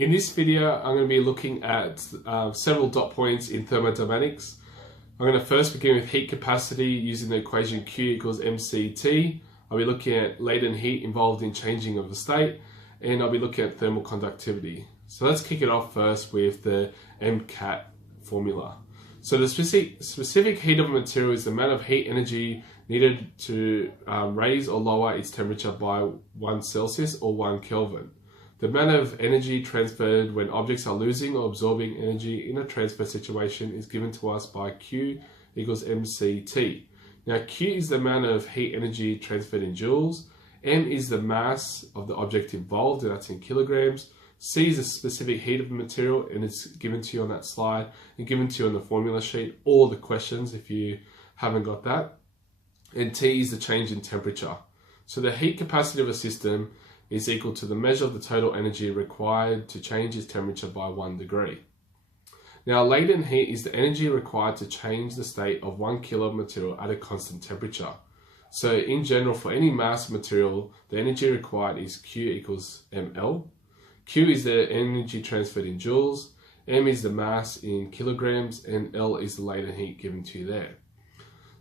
In this video, I'm going to be looking at several dot points in thermodynamics. I'm going to first begin with heat capacity using the equation Q equals mCT. I'll be looking at latent heat involved in changing of a state, and I'll be looking at thermal conductivity. So let's kick it off first with the Mcat formula. So the specific heat of a material is the amount of heat energy needed to raise or lower its temperature by 1 Celsius or 1 Kelvin. The amount of energy transferred when objects are losing or absorbing energy in a transfer situation is given to us by Q equals mCT. Now Q is the amount of heat energy transferred in joules, M is the mass of the object involved, and that's in kilograms. C is the specific heat of the material, and it's given to you on that slide and given to you on the formula sheet, or the questions if you haven't got that. And T is the change in temperature. So the heat capacity of a system is equal to the measure of the total energy required to change its temperature by 1 degree. Now, latent heat is the energy required to change the state of 1 kilo of material at a constant temperature. So in general, for any mass of material, the energy required is Q equals mL. Q is the energy transferred in joules, M is the mass in kilograms, and L is the latent heat given to you there.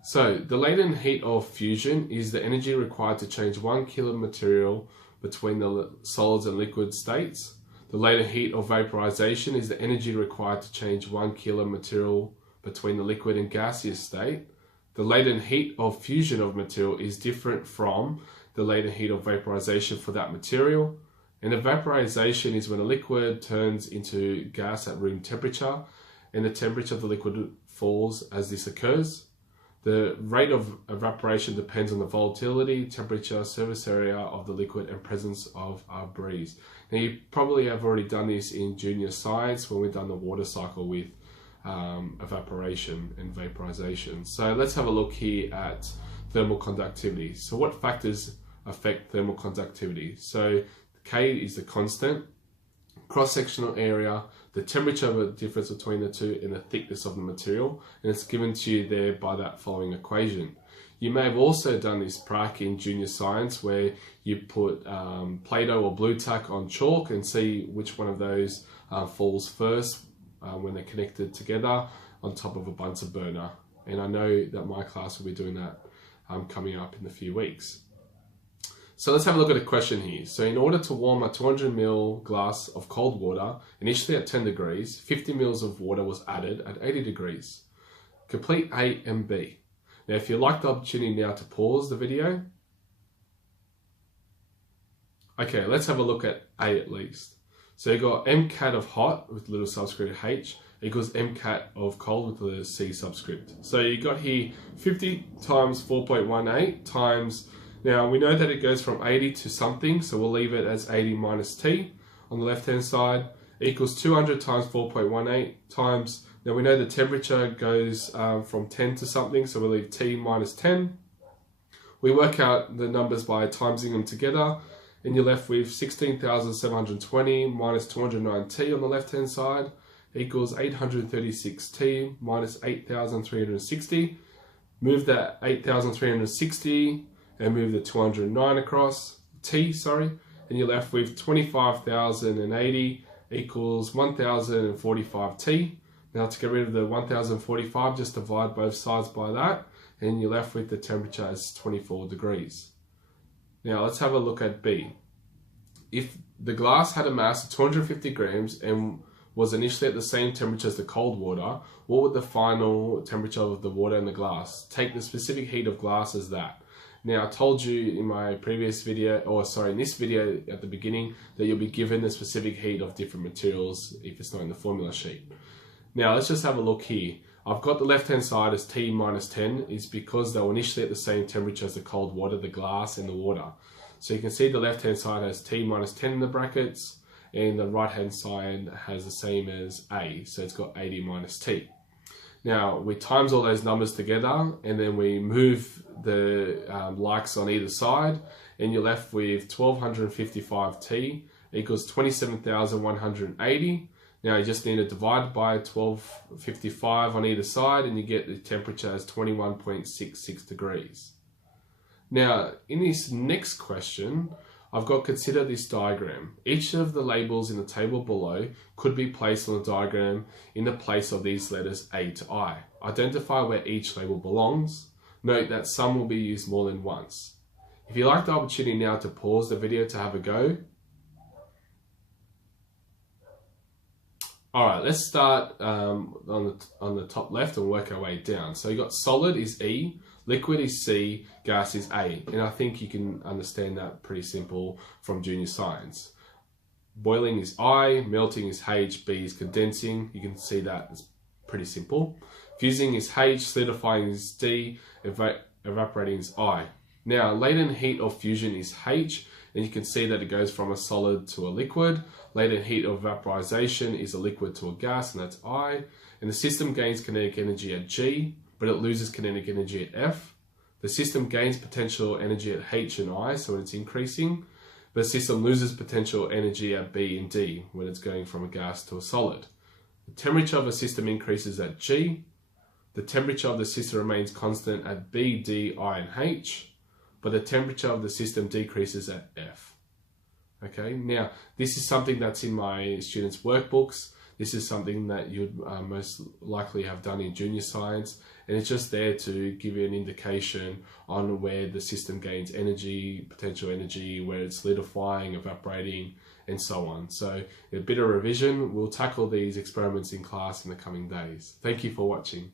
So the latent heat of fusion is the energy required to change 1 kilo of material between the solids and liquid states. The latent heat of vaporization is the energy required to change 1 kilo material between the liquid and gaseous state. The latent heat of fusion of material is different from the latent heat of vaporization for that material. And evaporization is when a liquid turns into gas at room temperature and the temperature of the liquid falls as this occurs. The rate of evaporation depends on the volatility, temperature, surface area of the liquid, and presence of a breeze. Now you probably have already done this in junior science when we've done the water cycle with evaporation and vaporization. So let's have a look here at thermal conductivity. So what factors affect thermal conductivity? So K is the constant, cross-sectional area, the temperature of the difference between the two, and the thickness of the material, and it's given to you there by that following equation. You may have also done this prac in junior science where you put Play-Doh or blue tack on chalk and see which one of those falls first when they're connected together on top of a Bunsen burner. And I know that my class will be doing that coming up in a few weeks. So let's have a look at a question here. So in order to warm a 200 ml glass of cold water, initially at 10 degrees, 50 ml of water was added at 80 degrees. Complete A and B. Now if you like the opportunity now to pause the video. Okay, let's have a look at A at least. So you've got Mcat of hot with little subscript H equals Mcat of cold with the C subscript. So you got here 50 times 4.18 times, now we know that it goes from 80 to something, so we'll leave it as 80 minus T on the left hand side, equals 200 times 4.18 times, now we know the temperature goes from 10 to something, so we'll leave T minus 10. We work out the numbers by timesing them together, and you're left with 16,720 minus 209T on the left hand side equals 836T minus 8,360. Move that 8,360 and move the 209 across, T, sorry, and you're left with 25,080 equals 1,045T. Now to get rid of the 1,045, just divide both sides by that, and you're left with the temperature as 24 degrees. Now let's have a look at B. If the glass had a mass of 250 grams and was initially at the same temperature as the cold water, what would the final temperature of the water in the glass? Take the specific heat of glass as that. Now I told you in my previous video, or sorry, in this video at the beginning, that you'll be given the specific heat of different materials if it's not in the formula sheet. Now let's just have a look here. I've got the left hand side as T minus 10 is because they were initially at the same temperature as the cold water, the glass and the water. So you can see the left hand side has T minus 10 in the brackets, and the right hand side has the same as A, so it's got 80 minus T. Now we times all those numbers together and then we move the likes on either side, and you're left with 1255T equals 27,180. Now you just need to divide by 1255 on either side and you get the temperature as 21.66 degrees. Now in this next question, I've got consider this diagram. Each of the labels in the table below could be placed on the diagram in the place of these letters A to I. Identify where each label belongs. Note that some will be used more than once. If you like the opportunity now to pause the video to have a go. Alright, let's start on the top left and work our way down. So you got solid is E, liquid is C, gas is A. And I think you can understand that pretty simple from junior science. Boiling is I, melting is H, B is condensing. You can see that it's pretty simple. Fusing is H, solidifying is D, evaporating is I. Now, latent heat of fusion is H, and you can see that it goes from a solid to a liquid. Latent heat of vaporization is a liquid to a gas, and that's I. And the system gains kinetic energy at G, but it loses kinetic energy at F. The system gains potential energy at H and I, so when it's increasing. But the system loses potential energy at B and D, when it's going from a gas to a solid. The temperature of a system increases at G. The temperature of the system remains constant at B, D, I, and H. But the temperature of the system decreases at F. Okay, now this is something that's in my students' workbooks. This is something that you'd most likely have done in junior science, and it's just there to give you an indication on where the system gains energy, potential energy, where it's solidifying, evaporating, and so on. So a bit of revision. We'll tackle these experiments in class in the coming days. Thank you for watching.